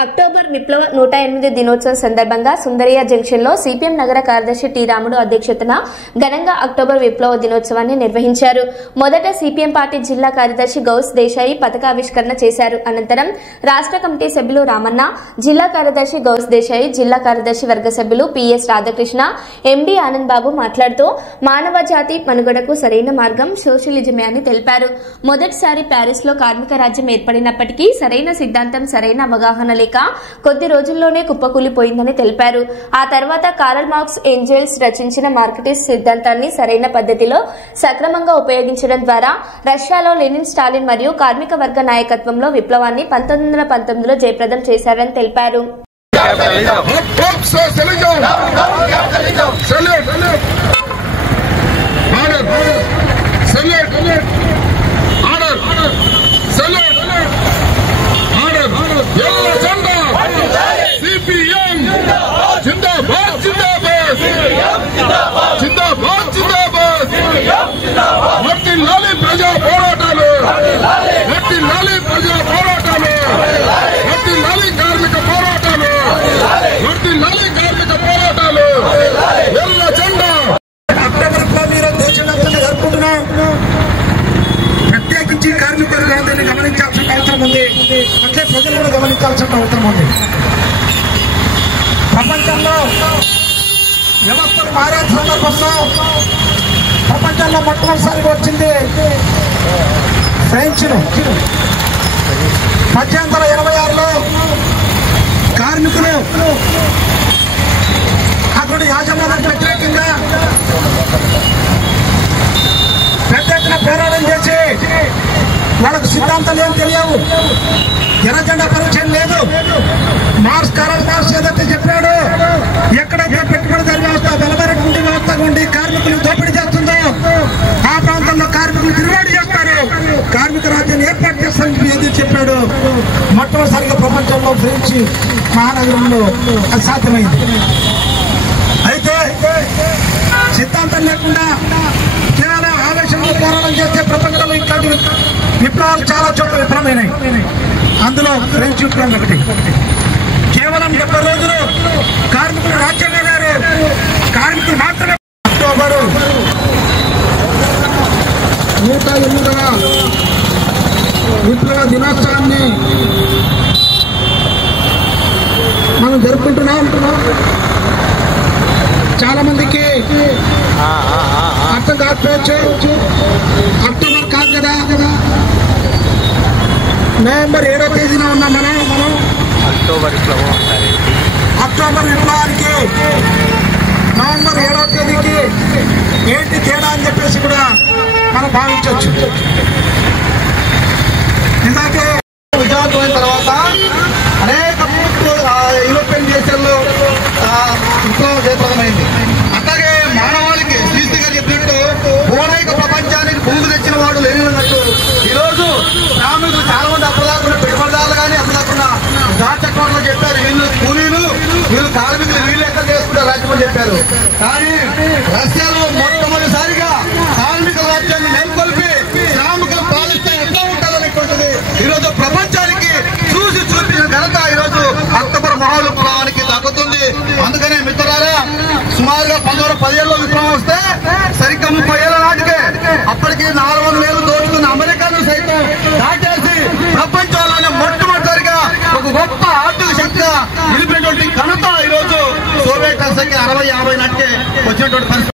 October విప్లవ 108 దినోత్సవం సందర్భంగా సుందరయ్య జంక్షన్ లో సిపిఎం నగర కార్యదర్శి టి రాముడు అధ్యక్షతన ఘనంగా అక్టోబర్ విప్లవ దినోత్సవాన్ని నిర్వహించారు. మొదట సిపిఎం పార్టీ జిల్లా కార్యదర్శి గౌస్ దేశాయి పతాకావిష్కరణ చేశారు. అనంతరం రాష్ట్ర కమిటీ సభ్యులు రామన్న, జిల్లా కార్యదర్శి గౌస్ దేశాయి, జిల్లా కార్యదర్శి వర్గ సభ్యులు పిఎస్ రాధాకృష్ణ, ఎండి ఆనంద్ బాబు మాట్లాడుతూ మానవ జాతి మనుగడకు సరైన మార్గం సోషలిజమే అని తెలిపారు. మొదటిసారి ప్యారిస్ లో కార్మిక రాజ్యం ఏర్పడినప్పటికీ సరైన సిద్ధాంతం, సరైన అవగాహన లేక కొద్ది రోజుల్లోనే కుప్పకూలిపోయిందని తెలిపారు. ఆ తర్వాత కార్ల్ మార్క్స్, ఏంజెల్స్ రచించిన మార్క్సిస్ట్ సిద్ధాంతాన్ని సరైన పద్ధతిలో సక్రమంగా ఉపయోగించడం ద్వారా రష్యాలో లెనిన్, స్టాలిన్ మరియు కార్మిక వర్గ నాయకత్వంలో విప్లవాన్ని 1919లో జయప్రదం చేశారని తెలిపారు. ప్రజా పోరాటాలు, కార్మిక పోరాటాలు, ఎల్ల జెండా. అక్టోబర్ మీరు దేశవ్యాప్తంగా జరుపుకుంటున్నాం. ప్రత్యేకించి కార్మికులు దాన్ని గమనించాల్సిన అవసరం ఉంది. అట్లే ప్రజలు కూడా గమనించాల్సిన అవసరం ఉంది. ప్రపంచంలో వ్యవస్థలు మారే సందర్భంలో ప్రపంచంలో మొట్టమొదటిసారిగా వచ్చింది ఫ్రెంచ్. 1886లో కార్మికులు అక్కడ యాజమాన్యానికి వ్యతిరేకంగా పెద్ద ఎత్తున పోరాటం చేసి వాళ్ళకు సిద్ధాంతాలు ఏం తెలియవు, ఎర్రజెండా పరిచయం లేదు. కార్ల్ మార్క్స్ ఏదైతే చెప్పాడు, ఎక్కడైతే పెట్టుబడిదారి వ్యవస్థ బలమైనటువంటి వ్యవస్థ ఉండి కార్మికులు దోపిడీ చేస్తుందో ఆ ప్రాంతంలో కార్మికులు తిరుగుబాటు చేస్తారు, కార్మిక రాజ్యాన్ని ఏర్పాటు చేస్తారని ఏది చెప్పాడు. మొట్టమొదటిసారిగా ప్రపంచంలో ఫ్రెంచ్ మహానగరంలో అది సాధ్యమైంది. అయితే సిద్ధాంతం లేకుండా కేవలం ఆవేశంలో పోరాటం చేస్తే ప్రపంచంలో ఇట్లాంటి విప్లవాలు చాలా చోట్ల విఫలమైనాయి. అందులో ఫ్రెంచ్ విప్లవం ఒకటి. కేవలం 70 రోజులు కార్మికులు రాజ్యాంగ గారు కార్మికులు మాత్రమే. అక్టోబర్ 108వ విప్లవ దినోత్సవాన్ని మనం జరుపుకుంటున్నాం. చాలా మందికి అర్థం కాకపోవచ్చు. అక్టోబర్ కాదు కదా, నవంబర్ 7వ తేదీన ఉన్నాం మనం. అక్టోబర్ విప్లవానికి నవంబర్ 7వ తేదీకి ఏంటి తేడా అని చెప్పేసి కూడా మనం భావించవచ్చు. ఇందాకే విజయవంతమైన తర్వాత అనేక యూరోపియన్ దేశాల్లో విప్లవం జయప్రదమైంది. అట్లాగే మానవాళికి శ్రీశ్రీ గారు చెప్పినట్టు భూనైక ప్రపంచానికి భూమి తెచ్చిన వాడు లేనినట్టు ఈరోజు శ్రామికులు చాలా మంది అప్పదాకుండా పెట్టుబడిదారులు కానీ అప్పదాకుండా చక్రంలో చెప్పారు, వీళ్ళు కూలీలు, వీళ్ళు కార్మికులు, వీళ్ళు ఎక్కడ చేసుకుంటారు రాజ్యం అని చెప్పారు. కానీ రష్యాలో మొట్టమొదటిసారిగా కార్మిక రాజ్యాన్ని నెలకొల్పి శ్రామికులు పాలిస్తే ఎట్లా ఉంటుందనేటువంటిది ఈరోజు ప్రపంచానికి చూసి చూపించిన ఘనత ఈరోజు అక్టోబర్ మహావిప్లవానికి దక్కుతుంది. అందుకనే మిత్రులారా, సుమారుగా 1917లో విప్లవం వస్తే సరిగ్గా 30 ఏళ్ల నాటికే అప్పటికి 400 ఏళ్ళు దోచుకున్న అమెరికాను సైతం దాటేసి ప్రపంచంలోనే మొట్టమొదటిసారిగా ఒక గొప్ప ఆర్థిక శక్తిగా నిలిపినటువంటి ఘనత ఈరోజు సోవియట్ సంఖ్య 60-50 నాటికే వచ్చినటువంటి పరిస్థితి.